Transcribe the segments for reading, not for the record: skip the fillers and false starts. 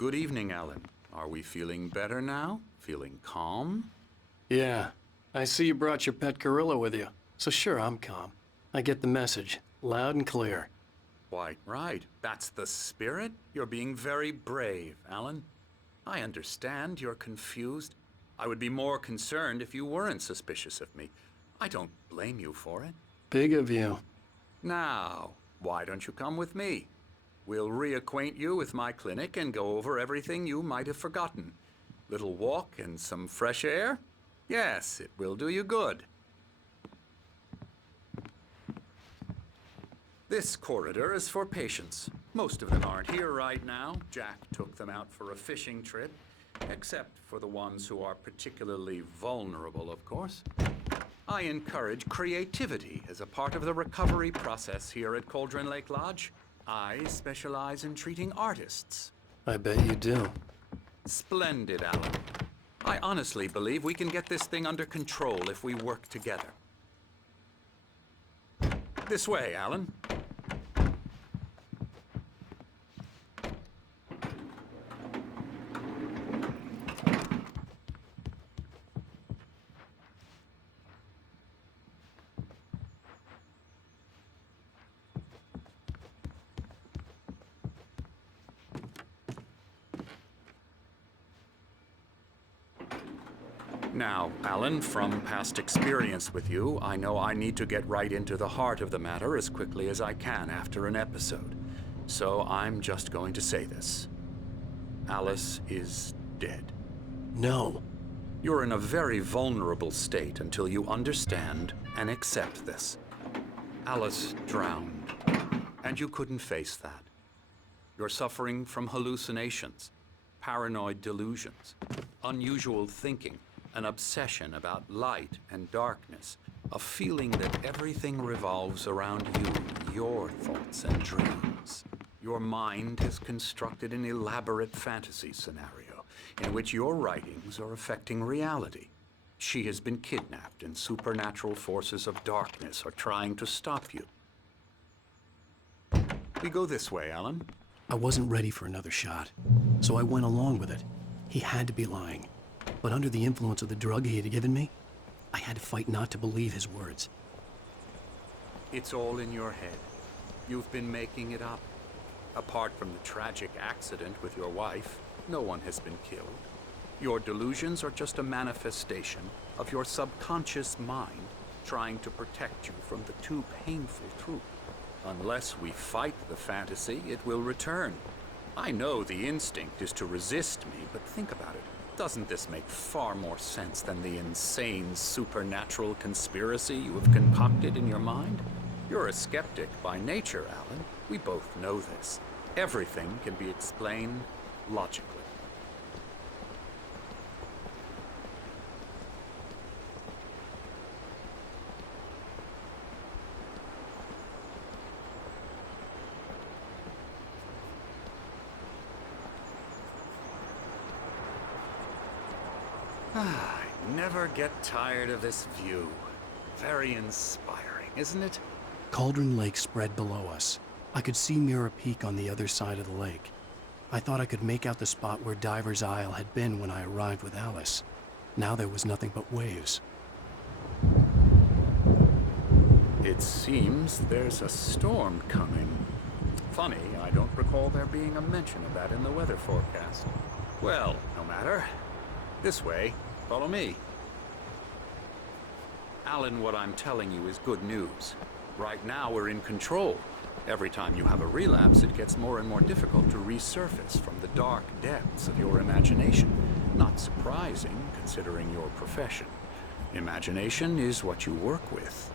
Good evening, Alan. Are we feeling better now? Feeling calm? Yeah. I see you brought your pet gorilla with you. So sure, I'm calm. I get the message. Loud and clear. Why, right. That's the spirit. You're being very brave, Alan. I understand you're confused. I would be more concerned if you weren't suspicious of me. I don't blame you for it. Big of you. Now, why don't you come with me? We'll reacquaint you with my clinic and go over everything you might have forgotten. Little walk and some fresh air? Yes, it will do you good. This corridor is for patients. Most of them aren't here right now. Jack took them out for a fishing trip, except for the ones who are particularly vulnerable, of course. I encourage creativity as a part of the recovery process here at Cauldron Lake Lodge. I specialize in treating artists. I bet you do. Splendid, Alan. I honestly believe we can get this thing under control if we work together. This way, Alan. Now, Alan, from past experience with you, I know I need to get right into the heart of the matter as quickly as I can after an episode. So I'm just going to say this. Alice is dead. No. You're in a very vulnerable state until you understand and accept this. Alice drowned, and you couldn't face that. You're suffering from hallucinations, paranoid delusions, unusual thinking, an obsession about light and darkness, a feeling that everything revolves around you, your thoughts and dreams. Your mind has constructed an elaborate fantasy scenario in which your writings are affecting reality. She has been kidnapped and supernatural forces of darkness are trying to stop you. We go this way, Alan. I wasn't ready for another shot, so I went along with it. He had to be lying. But under the influence of the drug he had given me, I had to fight not to believe his words. It's all in your head. You've been making it up. Apart from the tragic accident with your wife, no one has been killed. Your delusions are just a manifestation of your subconscious mind trying to protect you from the too painful truth. Unless we fight the fantasy, it will return. I know the instinct is to resist me, but think about it. Doesn't this make far more sense than the insane supernatural conspiracy you have concocted in your mind? You're a skeptic by nature, Alan. We both know this. Everything can be explained logically. I never get tired of this view. Very inspiring, isn't it? Cauldron Lake spread below us. I could see Mirror Peak on the other side of the lake. I thought I could make out the spot where Diver's Isle had been when I arrived with Alice. Now there was nothing but waves. It seems there's a storm coming. Funny, I don't recall there being a mention of that in the weather forecast. Well, no matter. This way. Follow me. Alan, what I'm telling you is good news. Right now, we're in control. Every time you have a relapse, it gets more and more difficult to resurface from the dark depths of your imagination. Not surprising, considering your profession. Imagination is what you work with.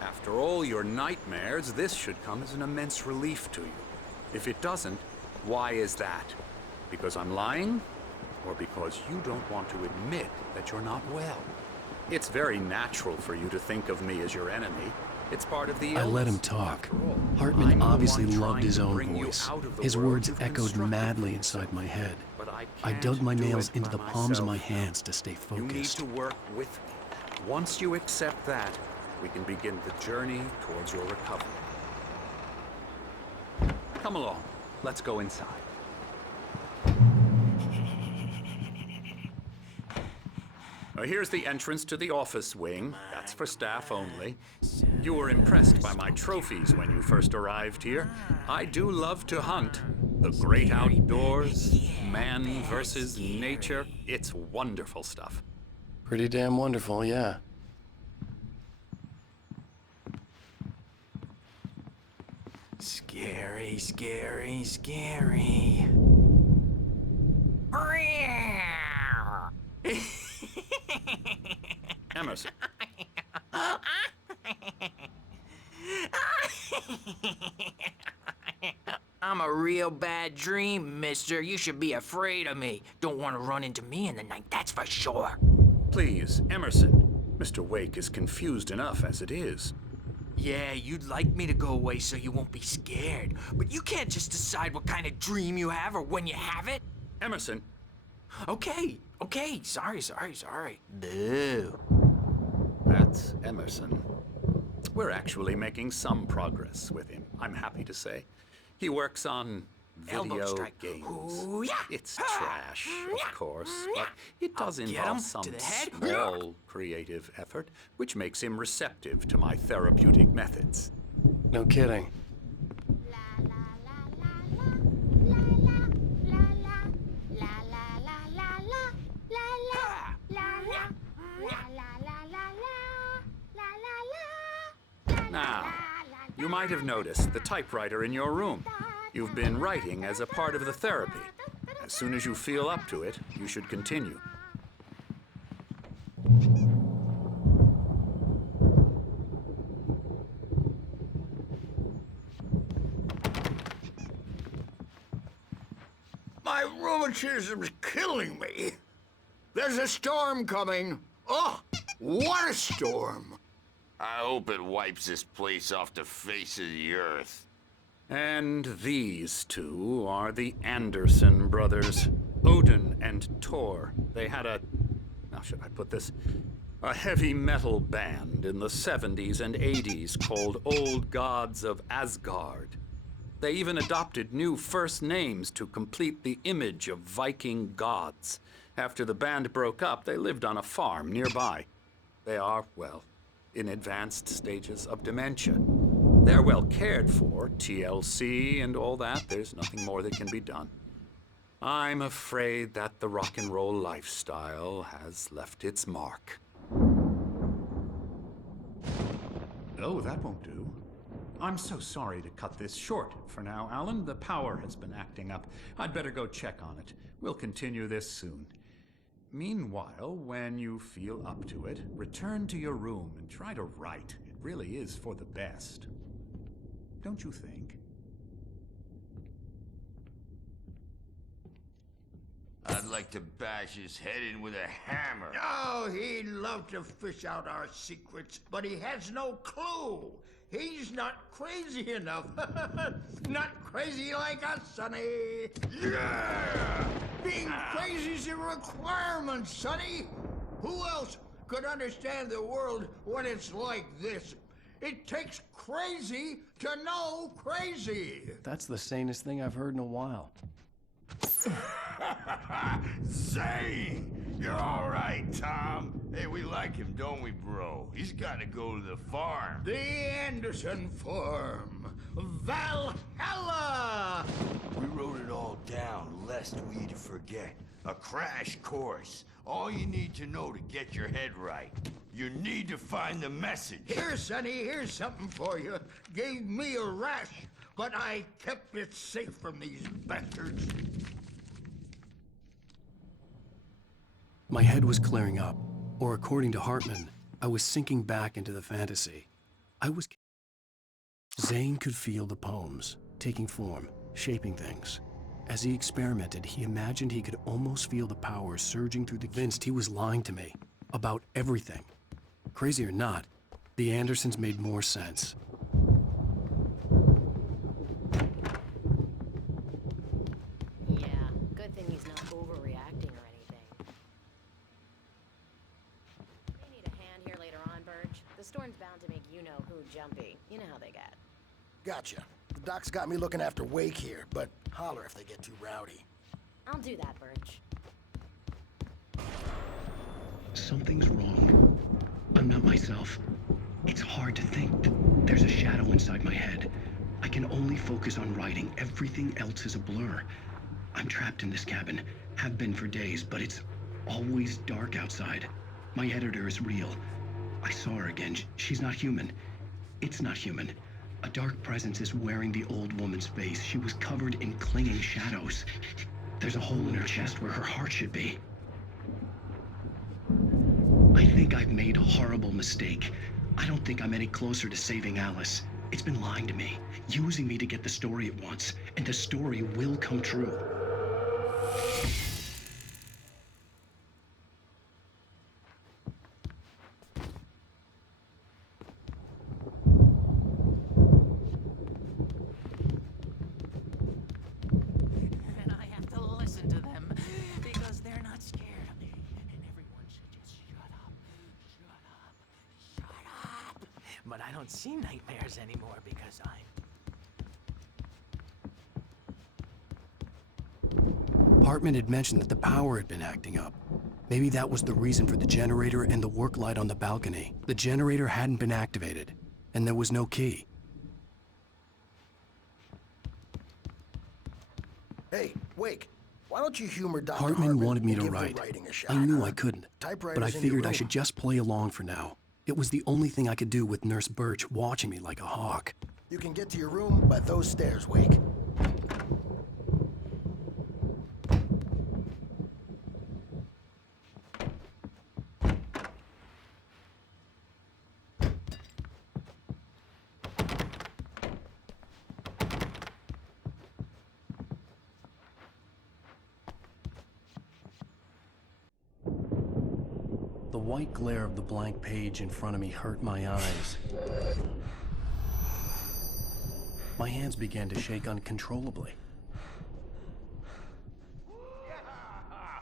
After all your nightmares, this should come as an immense relief to you. If it doesn't, why is that? Because I'm lying? Or because you don't want to admit that you're not well? It's very natural for you to think of me as your enemy. It's part of the illness. I let him talk. Hartman obviously loved his own voice. His words echoed madly inside my head. I dug my nails into the palms of my hands to stay focused. You need to work with me. Once you accept that, we can begin the journey towards your recovery. Come along. Let's go inside. Here's the entrance to the office wing. That's for staff only. You were impressed by my trophies when you first arrived here. I do love to hunt. The great outdoors, man versus nature. It's wonderful stuff. Pretty damn wonderful, yeah. Scary, scary, scary. Emerson. I'm a real bad dream, mister. You should be afraid of me. Don't want to run into me in the night, that's for sure. Please, Emerson. Mr. Wake is confused enough as it is. Yeah, you'd like me to go away so you won't be scared. But you can't just decide what kind of dream you have or when you have it. Emerson. Okay. Sorry. Boo. That's Emerson. We're actually making some progress with him, I'm happy to say. He works on Elbow video strike. games. Ooh, yeah. It's trash, of course, but it does I'll get involve him some to the head. small creative effort, which makes him receptive to my therapeutic methods. No kidding. Now, you might have noticed the typewriter in your room. You've been writing as a part of the therapy. As soon as you feel up to it, you should continue. My rheumatism's killing me. There's a storm coming. Oh, what a storm. I hope it wipes this place off the face of the earth. And these two are the Anderson brothers, Odin and Tor. They had how should I put this? A heavy metal band in the 70s and 80s called Old Gods of Asgard. They even adopted new first names to complete the image of Viking gods. After the band broke up, they lived on a farm nearby. They are, well, in advanced stages of dementia. They're well cared for, TLC and all that. There's nothing more that can be done. I'm afraid that the rock and roll lifestyle has left its mark. Oh, that won't do. I'm so sorry to cut this short for now, Alan. The power has been acting up. I'd better go check on it. We'll continue this soon. Meanwhile, when you feel up to it, return to your room and try to write. It really is for the best. Don't you think? I'd like to bash his head in with a hammer. Oh, he'd love to fish out our secrets, but he has no clue. He's not crazy enough. Not crazy like us, Sonny. Yeah! Being crazy's a requirement, Sonny. Who else could understand the world when it's like this? It takes crazy to know crazy. That's the sanest thing I've heard in a while. Zane! You're all right, Tom. Hey, we like him, don't we, bro? He's got to go to the farm. The Anderson Farm. Valhalla! We wrote it all down, lest we forget. A crash course. All you need to know to get your head right. You need to find the message. Here, Sonny, here's something for you. Gave me a rash, but I kept it safe from these bastards. My head was clearing up, or according to Hartman, I was sinking back into the fantasy. Zane could feel the poems, taking form, shaping things. As he experimented, he imagined he could almost feel the power surging through the... Convinced he was lying to me, about everything. Crazy or not, the Andersons made more sense. Yeah, good thing he's not overreacting or anything. You need a hand here later on, Burge. The storm's bound to make you-know-who jumpy. You know how they get. Gotcha. The doc's got me looking after Wake here, but holler if they get too rowdy. I'll do that, Burge. Something's wrong. I'm not myself. It's hard to think. There's a shadow inside my head. I can only focus on writing. Everything else is a blur. I'm trapped in this cabin. Have been for days, but it's always dark outside. My editor is real. I saw her again. She's not human. It's not human. A dark presence is wearing the old woman's face. She was covered in clinging shadows. There's a hole in her chest where her heart should be. I think I've made a horrible mistake. I don't think I'm any closer to saving Alice. It's been lying to me, using me to get the story it wants, and the story will come true. And I have to listen to them because they're not scared of me. And everyone should just shut up. Shut up. Shut up. But I don't see nightmares anymore because Hartman had mentioned that the power had been acting up. Maybe that was the reason for the generator and the work light on the balcony. The generator hadn't been activated, and there was no key. Hey, Wake, why don't you humor Dr. Hartman wanted me and to give the write. writing a shot, I knew huh? I couldn't, but I Typewriter's in your figured I room. should just play along for now. It was the only thing I could do with Nurse Birch watching me like a hawk. You can get to your room by those stairs, Wake. The white glare of the blank page in front of me hurt my eyes. My hands began to shake uncontrollably.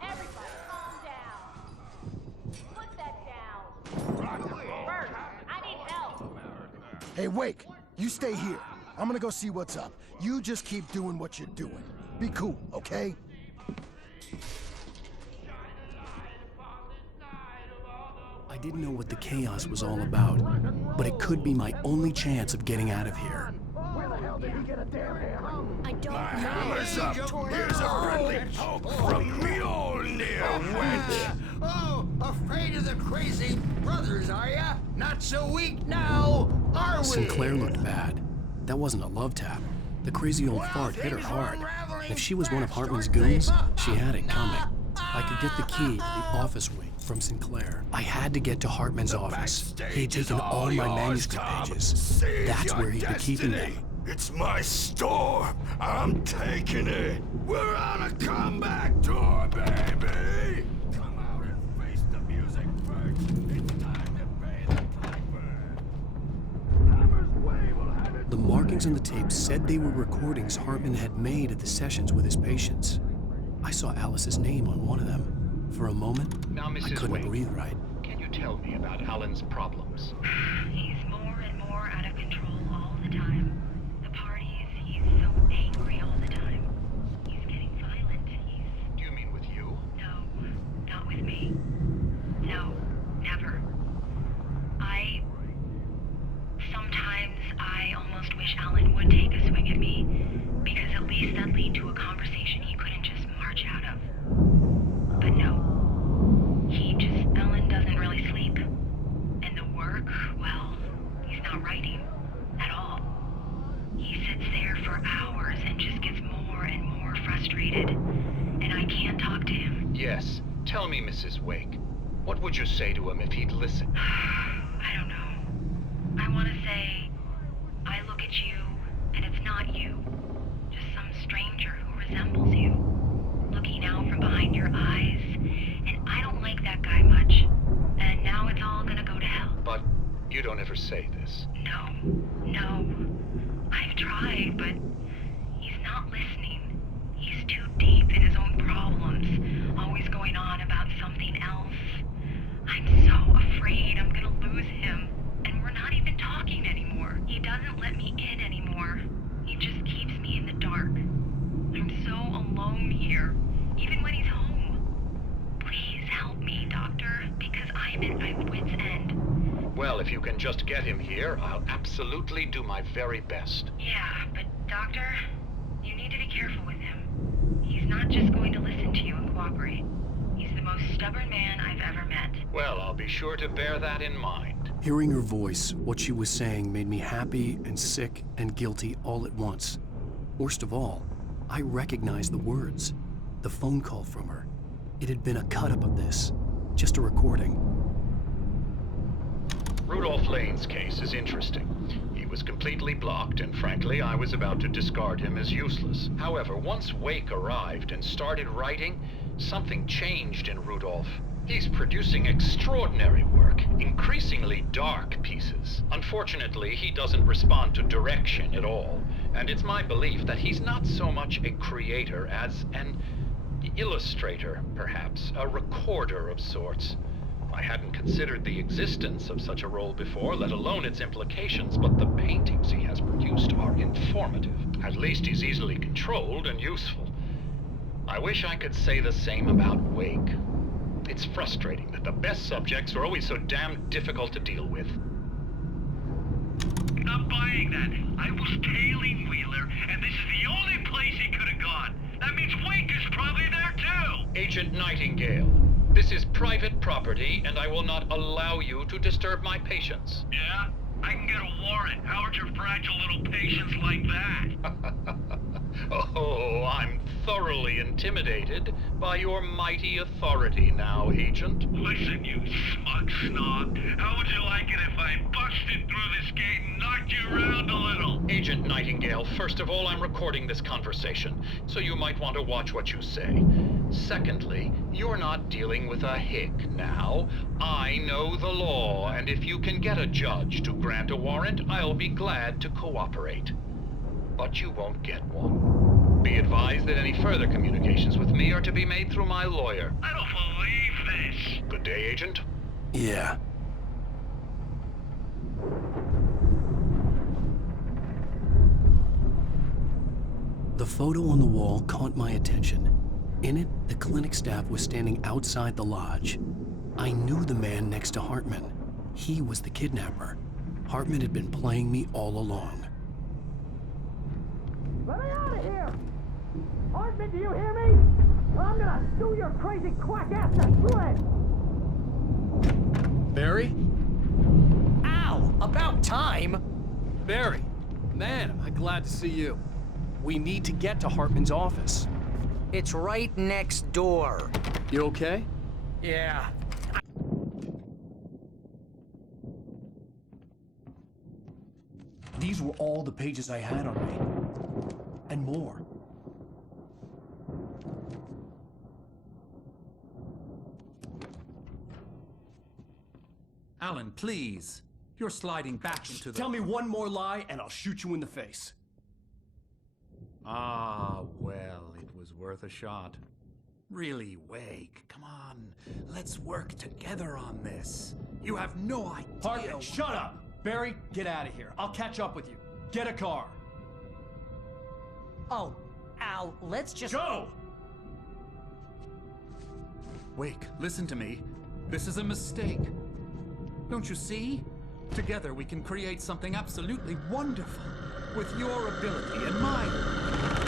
Everybody, calm down. Put that down. Bert, I need help. Hey, Wake, you stay here. I'm gonna go see what's up. You just keep doing what you're doing. Be cool, okay? I didn't know what the chaos was all about, but it could be my only chance of getting out of here. Where the hell did he get a damn hammer? I don't know. Hammer's up. Here's a friendly poke from Mjolnir, wench. Oh, afraid of the crazy brothers, are ya? Not so weak now, are we? Sinclair looked bad. That wasn't a love tap. The crazy old fart hit her hard. And if she was one of Hartman's goons, she had it coming. I could get the key to the office wing from Sinclair. I had to get to Hartman's office. He had taken all my manuscript pages. That's where he'd be keeping them. It's my store. I'm taking it. We're on a comeback tour, baby. Come out and face the music first. It's time to pay the piper. Hammer's way will have it. The markings on the tape said they were recordings Hartman had made at the sessions with his patients. I saw Alice's name on one of them. For a moment, Now, I Mrs. couldn't Wade, breathe right. can you tell me about Alan's problems? He's more and more out of control all the time. The parties, he's so angry all the time. He's getting violent. Do you mean with you? No, not with me. No, never. Sometimes I almost wish Alan would take a swing at me, because at least that'd lead to a conversation he couldn't just march out of. But no. Alan doesn't really sleep. And the work, well, he's not writing at all. He sits there for hours and just gets more and more frustrated. And I can't talk to him. Yes. Tell me, Mrs. Wake. What would you say to him if he'd listen? I don't know. I want to say, I look at you, and it's not you. Just some stranger who resembles you. Looking out from behind your eyes, and I don't like that guy much. And now it's all gonna go to hell. But you don't ever say this. No. I've tried, but he's not listening. He's too deep in his own problems, always going on about something else. I'm so afraid I'm gonna lose him, and we're not even talking anymore. He doesn't let me in anymore. He just keeps me in the dark. I'm so alone here, even when he's home. Please help me, Doctor, because I Well, if you can just get him here, I'll absolutely do my very best. Yeah, but Doctor, you need to be careful with him. He's not just going to listen to you and cooperate. He's the most stubborn man I've ever met. Well, I'll be sure to bear that in mind. Hearing her voice, what she was saying made me happy and sick and guilty all at once. Worst of all, I recognized the words. The phone call from her. It had been a cut-up of this. Just a recording. Rudolph Lane's case is interesting. He was completely blocked, and frankly, I was about to discard him as useless. However, once Wake arrived and started writing, something changed in Rudolph. He's producing extraordinary work, increasingly dark pieces. Unfortunately, he doesn't respond to direction at all, and it's my belief that he's not so much a creator as an illustrator, perhaps, a recorder of sorts. I hadn't considered the existence of such a role before, let alone its implications, but the paintings he has produced are informative. At least he's easily controlled and useful. I wish I could say the same about Wake. It's frustrating that the best subjects are always so damn difficult to deal with. Not buying that. I was tailing Wheeler, and this is the only place he could have gone. That means Wake is probably there too! Agent Nightingale, this is private property, and I will not allow you to disturb my patients. Yeah? I can get a warrant. How'd your fragile little patience like that? Oh, I'm thoroughly intimidated by your mighty authority now, Agent. Listen, you smug snob. How would you like it if I busted through this gate and knocked you around a little? Agent Nightingale, first of all, I'm recording this conversation, so you might want to watch what you say. Secondly, you're not dealing with a hick now. I know the law, and if you can get a judge to grant a warrant, I'll be glad to cooperate. But you won't get one. Be advised that any further communications with me are to be made through my lawyer. I don't believe this. Good day, Agent. Yeah. The photo on the wall caught my attention. In it, the clinic staff was standing outside the lodge. I knew the man next to Hartman. He was the kidnapper. Hartman had been playing me all along. Let me out of here! Hartman, do you hear me? Or I'm gonna sue your crazy quack ass to sled! Barry? Ow! About time! Barry! Man, am I glad to see you. We need to get to Hartman's office. It's right next door. You okay? Yeah. These were all the pages I had on me. And more. Alan, please. You're sliding back into the... Tell me one more lie and I'll shoot you in the face. Ah, well, it was worth a shot. Really, Wake, come on. Let's work together on this. You have no idea... Hartman, shut up! Barry, get out of here. I'll catch up with you. Get a car. Oh, Al, let's just... Go! Wake, listen to me. This is a mistake. Don't you see? Together we can create something absolutely wonderful. With your ability and mine.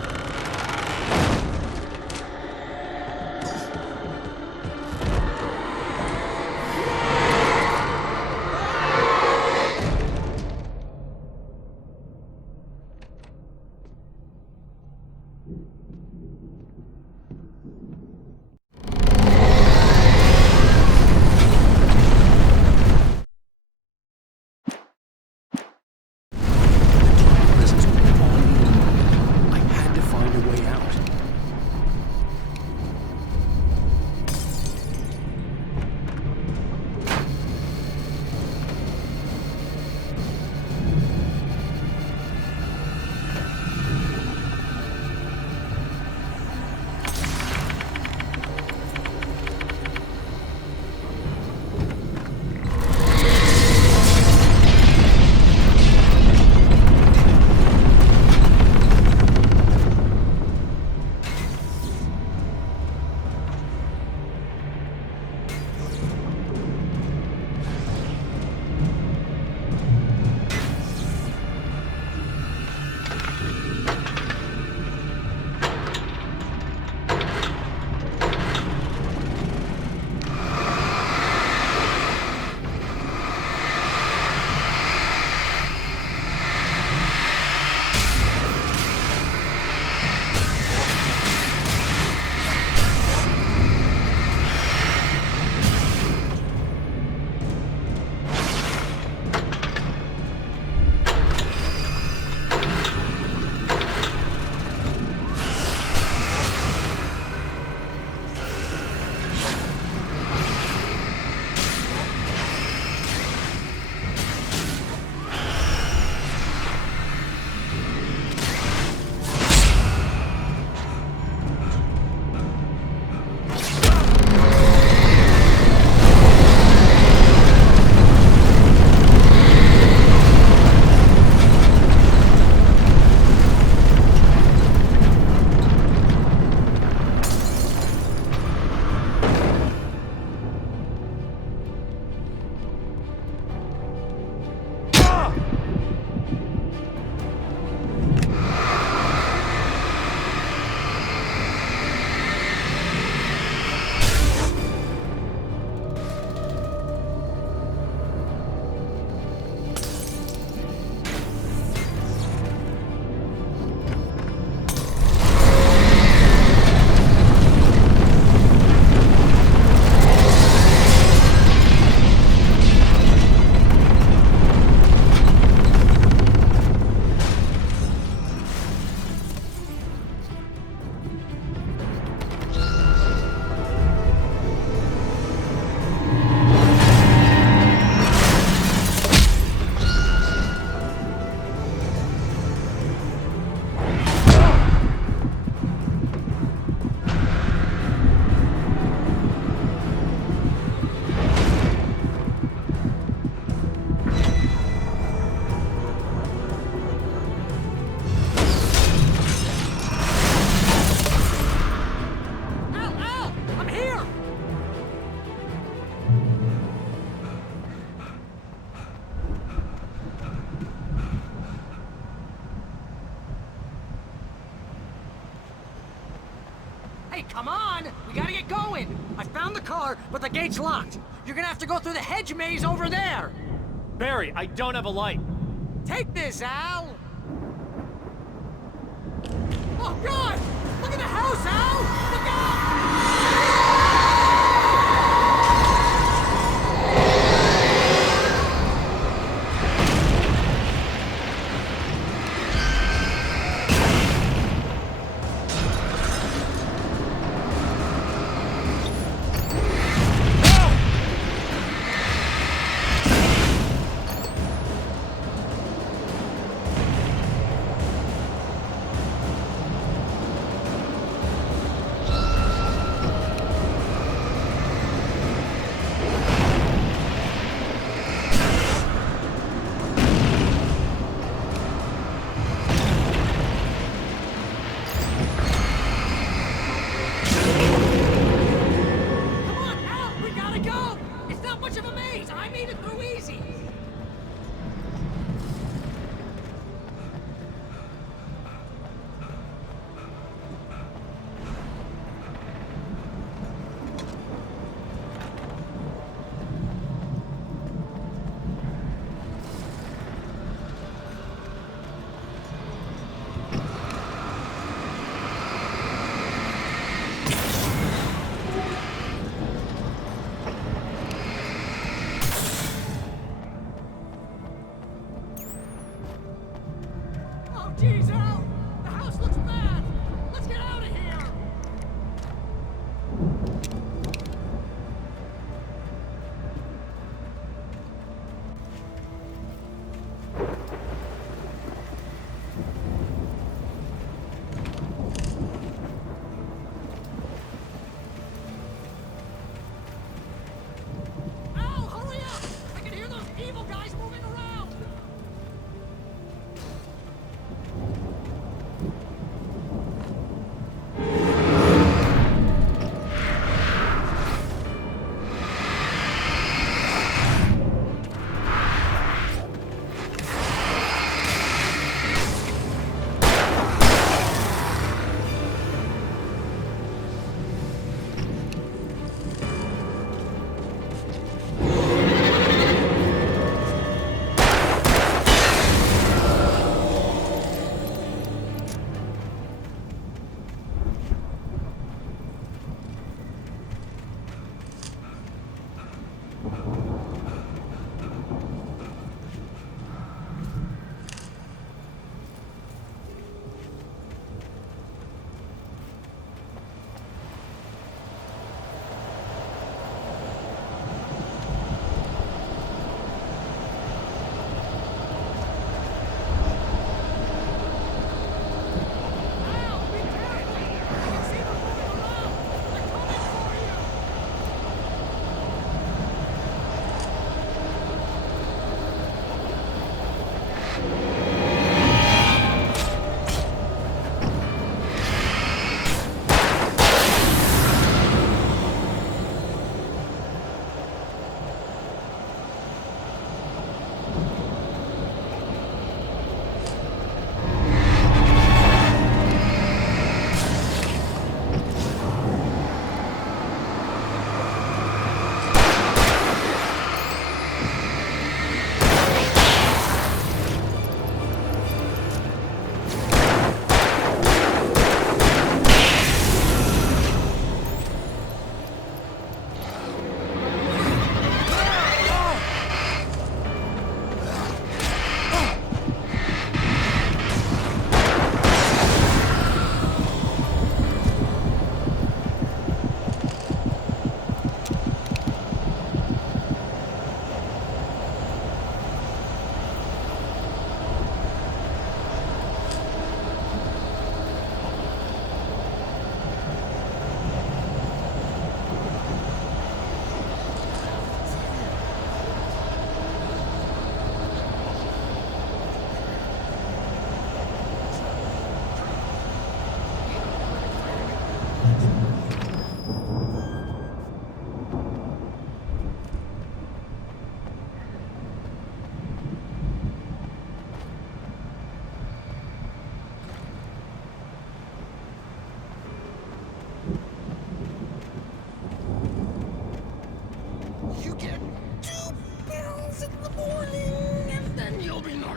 come on! We gotta get going! I found the car, but the gate's locked. You're gonna have to go through the hedge maze over there! Barry, I don't have a light. Take this, Al! Oh, God! Look at the house, Al! Look out!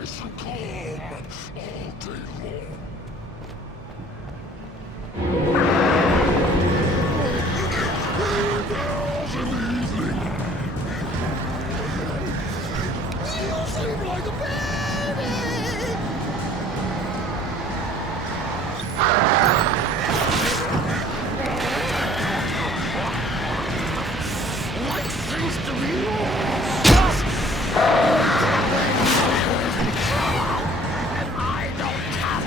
nice and calm all day long. Girls in the evening. You seem like a baby! Like things to be and I don't have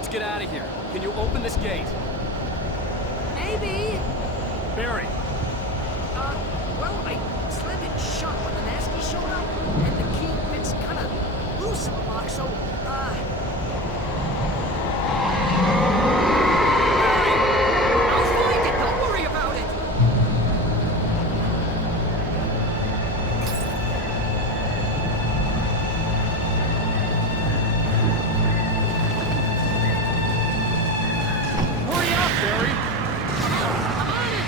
let's get out of here. Can you open this gate? Maybe. Barry, Well, I slammed it shut when the nasty showed up, and the key fits kind of loose in the lock, so, Barry! I'll find it, don't worry about it! hurry up, Barry! I'm on it!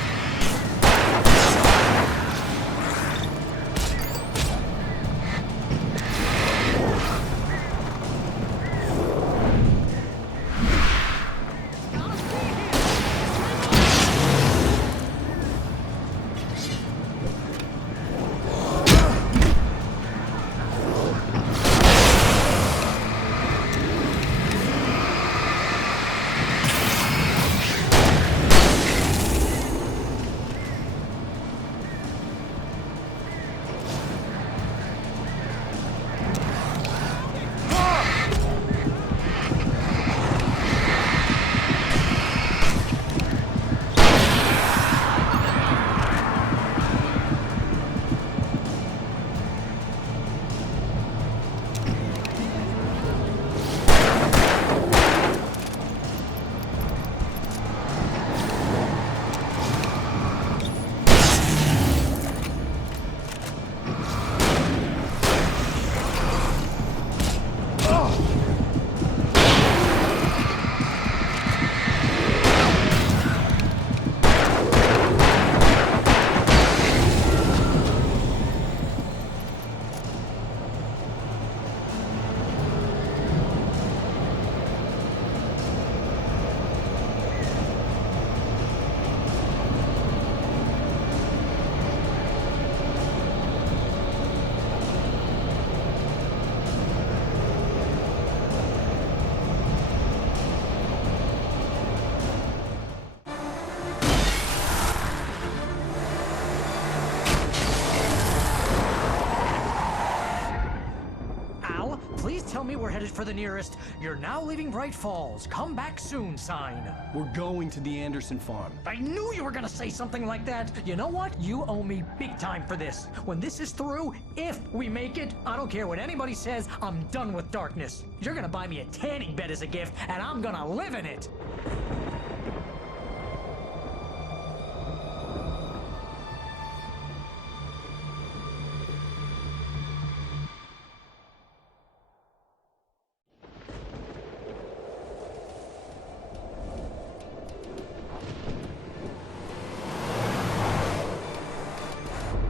Please tell me we're headed for the nearest "You're now leaving Bright Falls. Come back soon" sign. We're going to the Anderson farm. I knew you were gonna say something like that. You know what? You owe me big time for this. When this is through, if we make it, I don't care what anybody says, I'm done with darkness. You're gonna buy me a tanning bed as a gift, and I'm gonna live in it.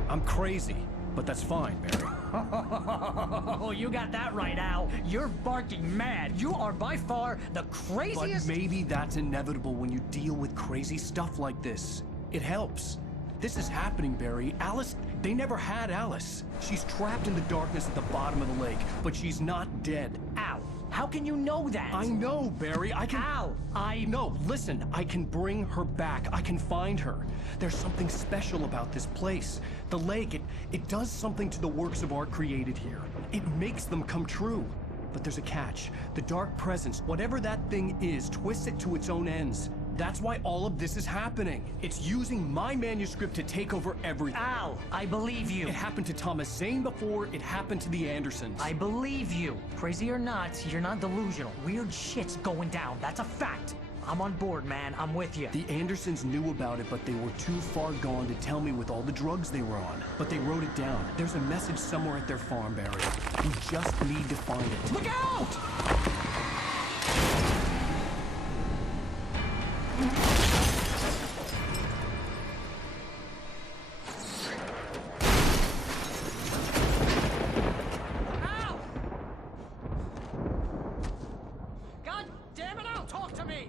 I'm crazy, but that's fine, Barry. Oh, you got that right, Al. You're barking mad. You are by far the craziest. But maybe that's inevitable when you deal with crazy stuff like this. It helps. This is happening, Barry. Alice, they never had Alice. She's trapped in the darkness at the bottom of the lake, but she's not dead. Al, how can you know that? I know, Barry. I can... Al, No, listen. I can bring her back. I can find her. There's something special about this place. The lake, it does something to the works of art created here. It makes them come true. But there's a catch. The dark presence, whatever that thing is, twists it to its own ends. That's why all of this is happening. It's using my manuscript to take over everything. Al, I believe you. It happened to Thomas Zane before, it happened to the Andersons. I believe you. Crazy or not, you're not delusional. Weird shit's going down. That's a fact. I'm on board, man. I'm with you. The Andersons knew about it, but they were too far gone to tell me with all the drugs they were on. But they wrote it down. There's a message somewhere at their farm, Barry. We just need to find it. Look out! Al! God damn it, Al! Talk to me!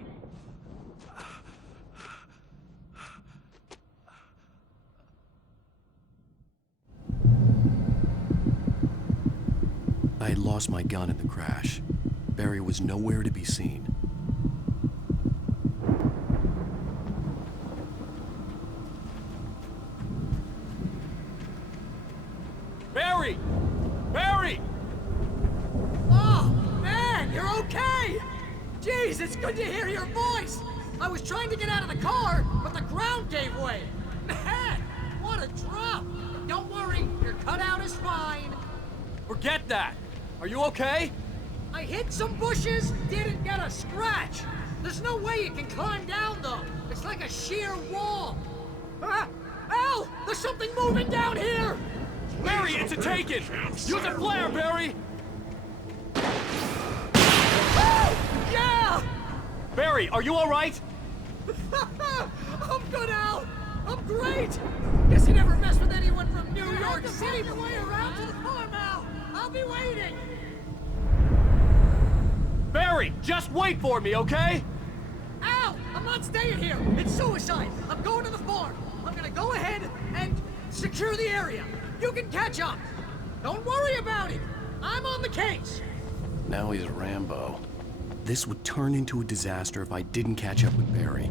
I had lost my gun in the crash. Barry was nowhere to be seen. Barry! Barry! Oh, man, you're okay! Jeez, it's good to hear your voice! I was trying to get out of the car, but the ground gave way! Man, what a drop! Don't worry, your cutout is fine. Forget that! Are you okay? I hit some bushes, didn't get a scratch. There's no way you can climb down, though. It's like a sheer wall. Ah! Al! There's something moving down here! Barry, it's a taken! Use a flare, Barry! Oh! Yeah! Barry, are you alright? I'm good, Al! I'm great! Guess you never messed with anyone from New York City the way around to the farm, Al! I'll be waiting! Barry, just wait for me, okay? Al! I'm not staying here! It's suicide! I'm going to the farm! I'm gonna go ahead and secure the area! You can catch up! Don't worry about it! I'm on the case! Now he's a Rambo. This would turn into a disaster if I didn't catch up with Barry.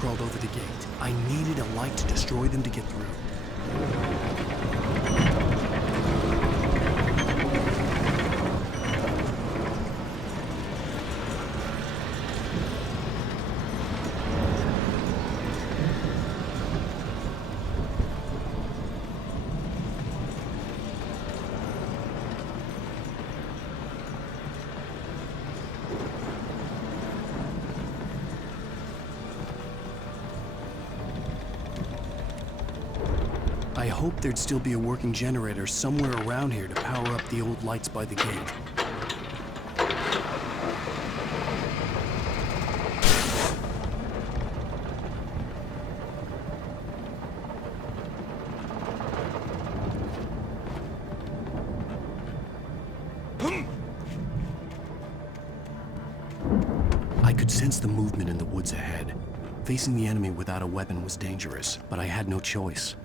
Crawled over the gate. I needed a light to destroy them to get through. I hoped there'd still be a working generator somewhere around here to power up the old lights by the gate. I could sense the movement in the woods ahead. Facing the enemy without a weapon was dangerous, but I had no choice.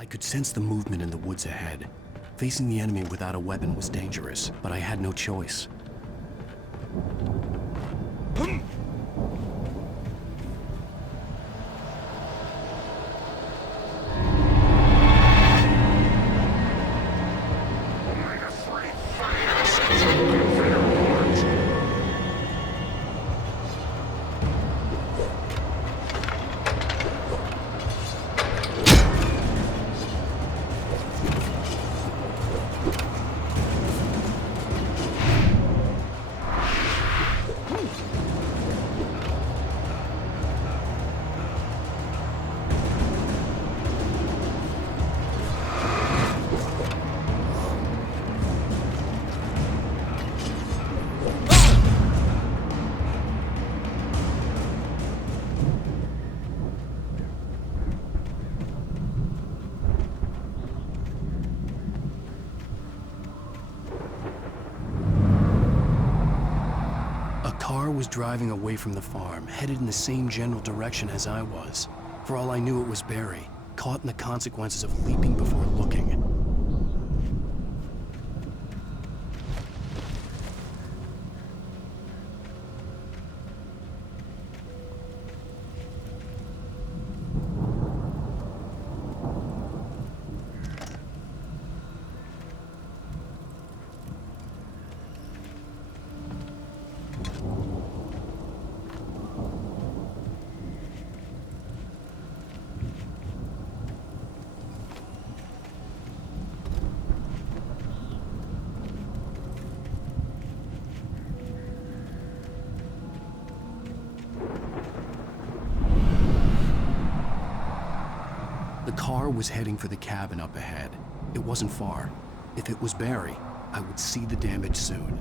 I could sense the movement in the woods ahead. Facing the enemy without a weapon was dangerous, but I had no choice. Was driving away from the farm, headed in the same general direction as I was. For all I knew, it was Barry, caught in the consequences of leaping before looking. The car was heading for the cabin up ahead. It wasn't far. If it was Barry, I would see the damage soon.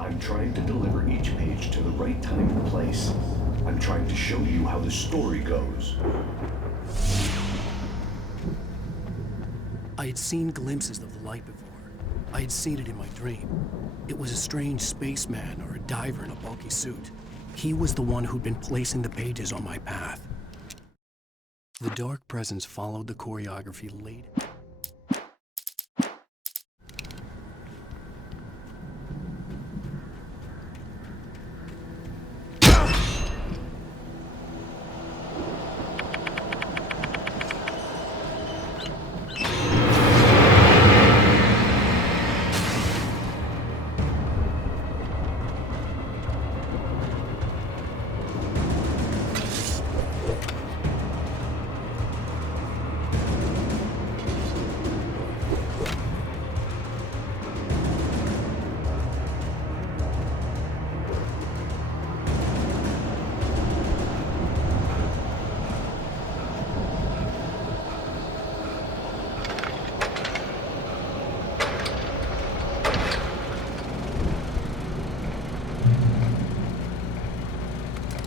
I'm trying to deliver each page to the right time and place. I'm trying to show you how the story goes. I had seen glimpses of the light before. I had seen it in my dream. It was a strange spaceman or a diver in a bulky suit. He was the one who'd been placing the pages on my path. The dark presence followed the choreography lead.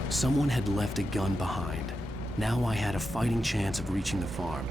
Someone had left a gun behind. Now I had a fighting chance of reaching the farm.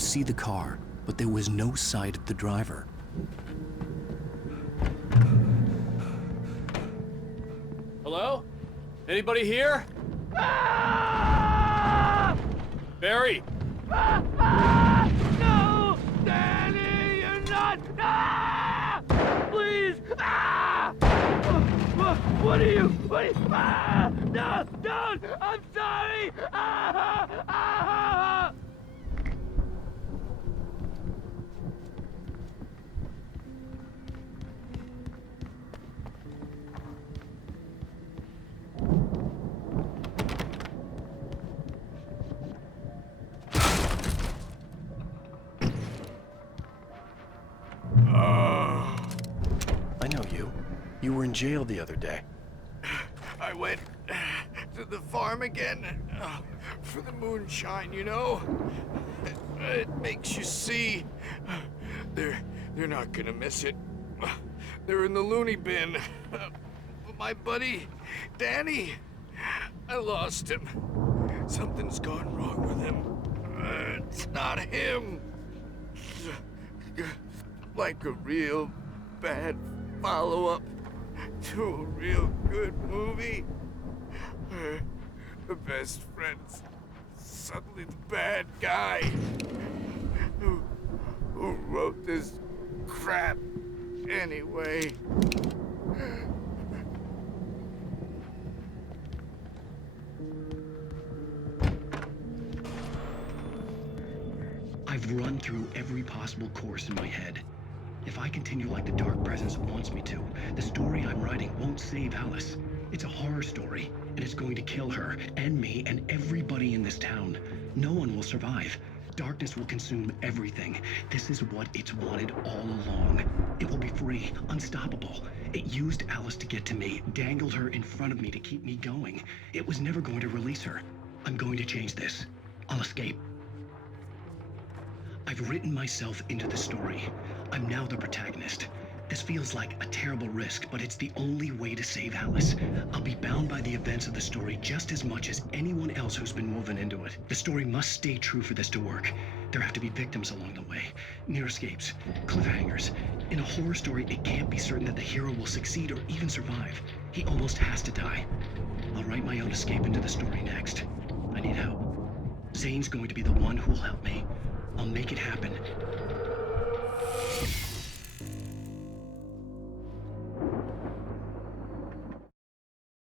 could see the car, but there was no sight of the driver. Hello? Anybody here? Barry! No! Danny, you're not! Please! What are you? No! Don't! I'm sorry! I know you. You were in jail the other day. I went to the farm again for the moonshine, you know? It makes you see. They're not gonna miss it. They're in the loony bin. But my buddy, Danny, I lost him. Something's gone wrong with him. It's not him. Like a real bad follow-up to a real good movie. The best friend's suddenly the bad guy who wrote this crap anyway. I've run through every possible course in my head. If I continue like the Dark Presence wants me to, the story I'm writing won't save Alice. It's a horror story, and it's going to kill her, and me, and everybody in this town. No one will survive. Darkness will consume everything. This is what it's wanted all along. It will be free, unstoppable. It used Alice to get to me, dangled her in front of me to keep me going. It was never going to release her. I'm going to change this. I'll escape. I've written myself into the story. I'm now the protagonist. This feels like a terrible risk, but it's the only way to save Alice. I'll be bound by the events of the story just as much as anyone else who's been woven into it. The story must stay true for this to work. There have to be victims along the way, near escapes, cliffhangers. In a horror story, it can't be certain that the hero will succeed or even survive. He almost has to die. I'll write my own escape into the story next. I need help. Zane's going to be the one who will help me. I'll make it happen.